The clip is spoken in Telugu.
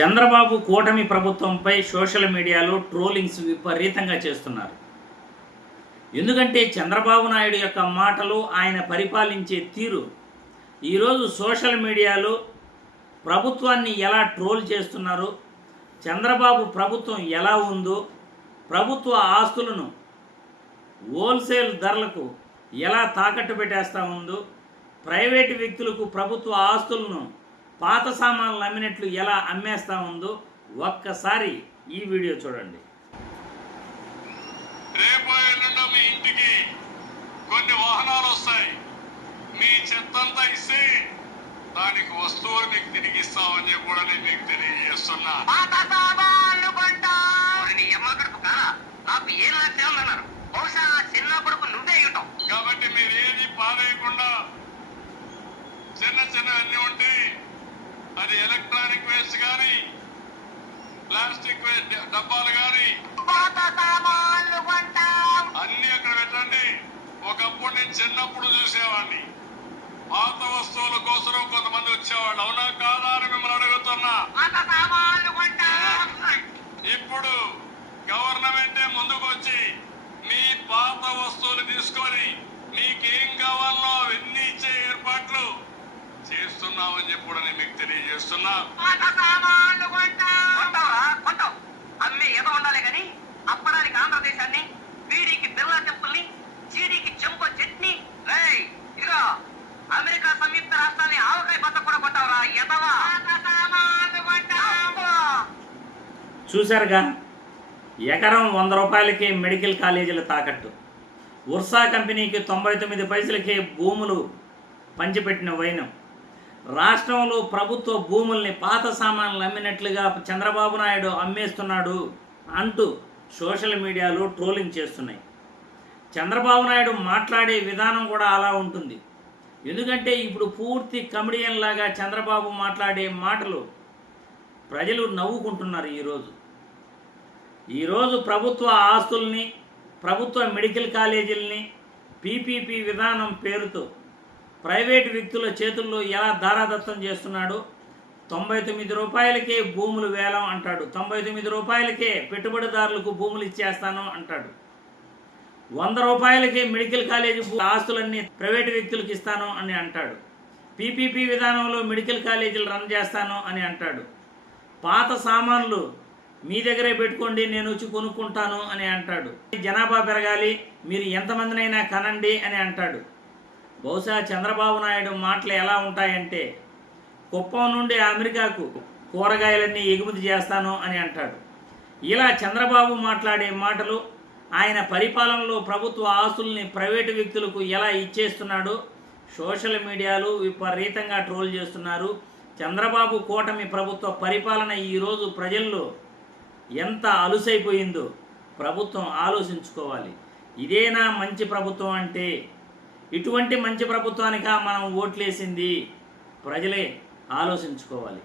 చంద్రబాబు కూటమి ప్రభుత్వంపై సోషల్ మీడియాలో ట్రోలింగ్స్ విపరీతంగా చేస్తున్నారు. ఎందుకంటే చంద్రబాబు నాయుడు యొక్క మాటలు, ఆయన పరిపాలించే తీరు ఈరోజు సోషల్ మీడియాలో ప్రభుత్వాన్ని ఎలా ట్రోల్ చేస్తున్నారు, చంద్రబాబు ప్రభుత్వం ఎలా ఉందో, ప్రభుత్వ ఆస్తులను హోల్సేల్ ధరలకు ఎలా తాకట్టు పెట్టేస్తూ ఉందో, ప్రైవేటు వ్యక్తులకు ప్రభుత్వ ఆస్తులను పాత సామాన్లు అమ్మినట్లు ఎలా అమ్మేస్తూ ఉందో ఒక్కసారి ఈ వీడియో చూడండి. రేపు ఎల్లుండో మీ ఇంటికి కొన్ని వాహనాలు వస్తాయి. మీ చెత్తంతా ఇస్తే దానికి వస్తువులు మీకు తిరిగి ఇస్తామని కూడా నేను మీకు తెలియజేస్తున్నా. బహుశా చిన్న కొడుకు నువ్వే ఉంటావు కాబట్టి మీరు ఏది పారేయకుండా చిన్న చిన్న అన్ని ఉంటే అది ఎలక్ట్రానిక్ వేస్ట్ కానీ, ప్లాస్టిక్ వేస్ట్ డబ్బాలు కానీ అన్ని అక్కడ పెట్టండి. ఒకప్పుడు నేను చిన్నప్పుడు చూసేవాడిని, పాత వస్తువుల కోసం కొంతమంది వచ్చేవాళ్ళు. అవునా కాదా అని మిమ్మల్ని అడుగుతున్నా. ఇప్పుడు గవర్నమెంటే ముందుకు వచ్చి మీ పాత వస్తువులు తీసుకొని మీకేం కావాలో అవన్నీ ఇచ్చే ఏర్పాట్లు చేస్తున్నామని చెప్పి కూడా నేను మీకు తెలియజేస్తున్నా. అమ్మే ఏదో ఉండాలి కానీ అప్పడానికి ఆంధ్రదేశాన్ని, బీడీకి బిర్లా చెప్పుల్ని, చీడీకి చెంప చట్నీ, ఇదిగో అమెరికా సంయుక్త రాష్ట్రాన్ని ఆవకాయ బత్త కూడా కొట్టావురా ఎదవా. చూశారుగా, ఎకరం 100 రూపాయలకి మెడికల్ కాలేజీల తాకట్టు, ఉర్సా కంపెనీకి 99 పైసలకే భూములు పంచిపెట్టిన వైనం, రాష్ట్రంలో ప్రభుత్వ భూముల్ని పాత సామాన్లు అమ్మినట్లుగా చంద్రబాబు నాయుడు అమ్మేస్తున్నాడు అంటూ సోషల్ మీడియాలో ట్రోలింగ్ చేస్తున్నాయి. చంద్రబాబు నాయుడు మాట్లాడే విధానం కూడా అలా ఉంటుంది. ఎందుకంటే ఇప్పుడు పూర్తి కమెడియన్ లాగా చంద్రబాబు మాట్లాడే మాటలు ప్రజలు నవ్వుకుంటున్నారు. ఈరోజు ప్రభుత్వ ఆస్తుల్ని, ప్రభుత్వ మెడికల్ కాలేజీలని పీపీపీ విధానం పేరుతో ప్రైవేటు వ్యక్తుల చేతుల్లో ఎలా దారాదత్తం చేస్తున్నాడు. 99 రూపాయలకే భూములు వేలం అంటాడు, 99 రూపాయలకే పెట్టుబడిదారులకు భూములు ఇచ్చేస్తాను అంటాడు, 100 రూపాయలకే మెడికల్ కాలేజీ ఆస్తులన్నీ ప్రైవేటు వ్యక్తులకు ఇస్తాను అని అంటాడు, పీపీపీ విధానంలో మెడికల్ కాలేజీలు రన్ చేస్తాను అని అంటాడు, పాత సామాన్లు మీ దగ్గరే పెట్టుకోండి నేను వచ్చి కొనుక్కుంటాను అని అంటాడు, జనాభా పెరగాలి మీరు ఎంతమందినైనా కనండి అని అంటాడు. బహుశా చంద్రబాబు నాయుడు మాటలు ఎలా ఉంటాయంటే, కుప్పం నుండి అమెరికాకు కూరగాయలన్నీ ఎగుమతి చేస్తాను అని అంటాడు. ఇలా చంద్రబాబు మాట్లాడే మాటలు, ఆయన పరిపాలనలో ప్రభుత్వ ఆస్తుల్ని ప్రైవేటు వ్యక్తులకు ఎలా ఇచ్చేస్తున్నాడో సోషల్ మీడియాలో విపరీతంగా ట్రోల్ చేస్తున్నారు. చంద్రబాబు కూటమి ప్రభుత్వ పరిపాలన ఈరోజు ప్రజల్లో ఎంత అలుసైపోయిందో ప్రభుత్వం ఆలోచించుకోవాలి. ఇదేనా మంచి ప్రభుత్వం అంటే? ఇటువంటి మంచి ప్రభుత్వానికా మనం ఓట్లేసింది? ప్రజలే ఆలోచించుకోవాలి.